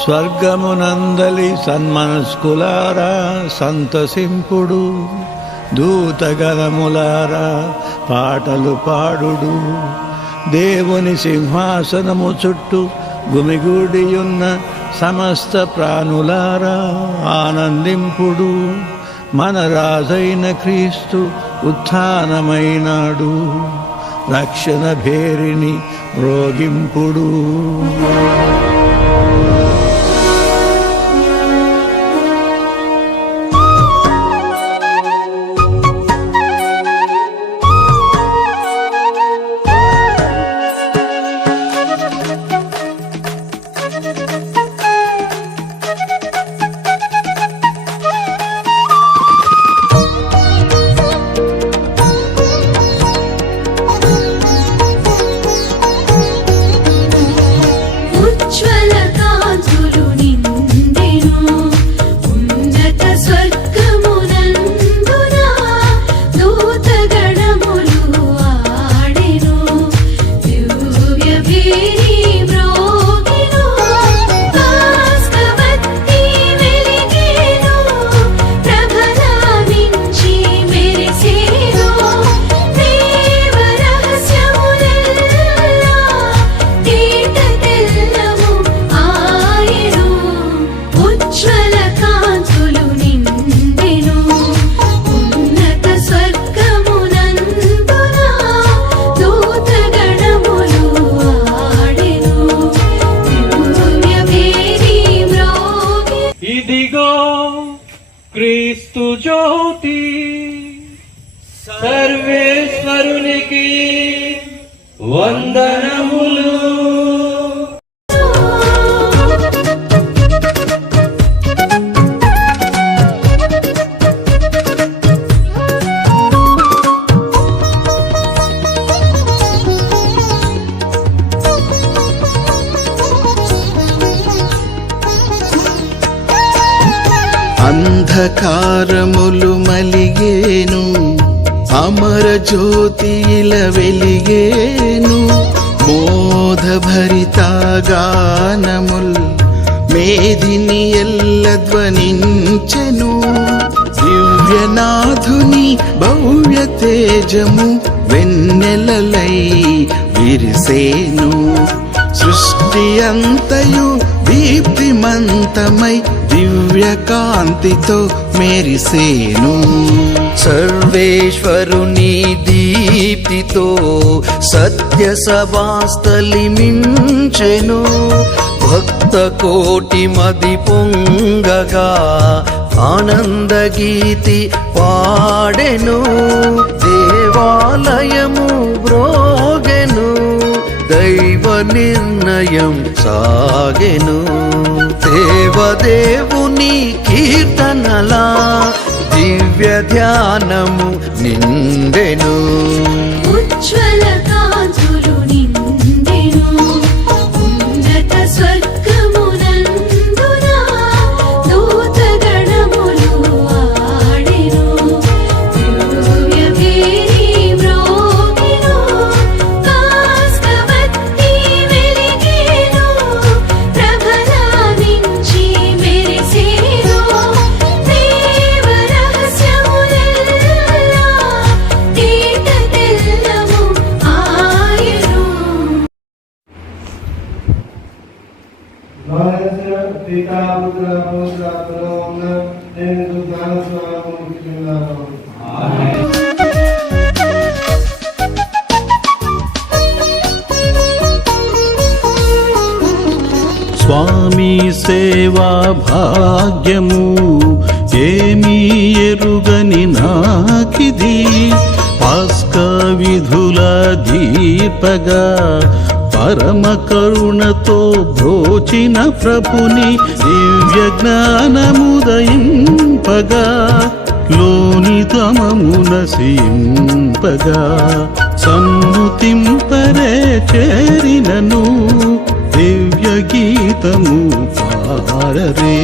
స్వర్గమునందలి సన్మనస్కులారా సంతసింపుడు, దూతగణములారా పాటలు పాడుడు. దేవుని సింహాసనము చుట్టూ గుమిగూడియున్న సమస్త ప్రాణులారా ఆనందింపుడు. మన రాజైన క్రీస్తు ఉత్థానమైనాడు, రక్షణ భేరిని మ్రోగింపుడు. క్రీస్తు జ్యోతి సర్వేశ్వరునికి వందనములు. అంధకారములు మలిగేను, అమర జ్యోతిల వెలిగేను. మోదభరిత గానముల్ మేదిని ఎల్ల ధ్వనించెను. దివ్యనాథుని భవ్య తేజము వెన్నెలలై విరిసేను. సృష్టి అంతయు దీప్తిమంతమై దివ్య కాంతితో మెరిసేను. సర్వేశ్వరుని దీప్తితో సత్య సభాస్థలి మించెను. భక్త కోటి మది పొంగగా ఆనంద గీతి పాడెను. దేవాలయము బ్రోగెను, దైవ నిర్ణయం సాగెను. దేవదేవుని కీర్తనలా దివ్య ధ్యానము నిండెను. ఉజ్వల కాంతులు నిండెను, ఉన్నత స్వర్గమునందున దూతగణములు ఆడెను. దివ్య భేరి మ్రోగెను, కాస్కవత్తి వెలిగెను. ప్రభలావించి మెరిసెను. దేవ రహస్యములెల్లా తేట తెల్లము ఆయను. పితా పుత్ర పవిత్రాత్మలో ఉన్న నేను జ్ఞానస్వరూపం ఇస్తున్నాను. స్వామి సేవా భాగ్యము ఏమీ ఎరుగని నాకిది. పాస్క విధుల దీపగా పరమ కరుణతో బ్రోచిన ప్రభుని దివ్య జ్ఞానముదయింపగా లోనితమమున సింపగా సన్నుతింపరే చేరినను దివ్య గీతము పారరే.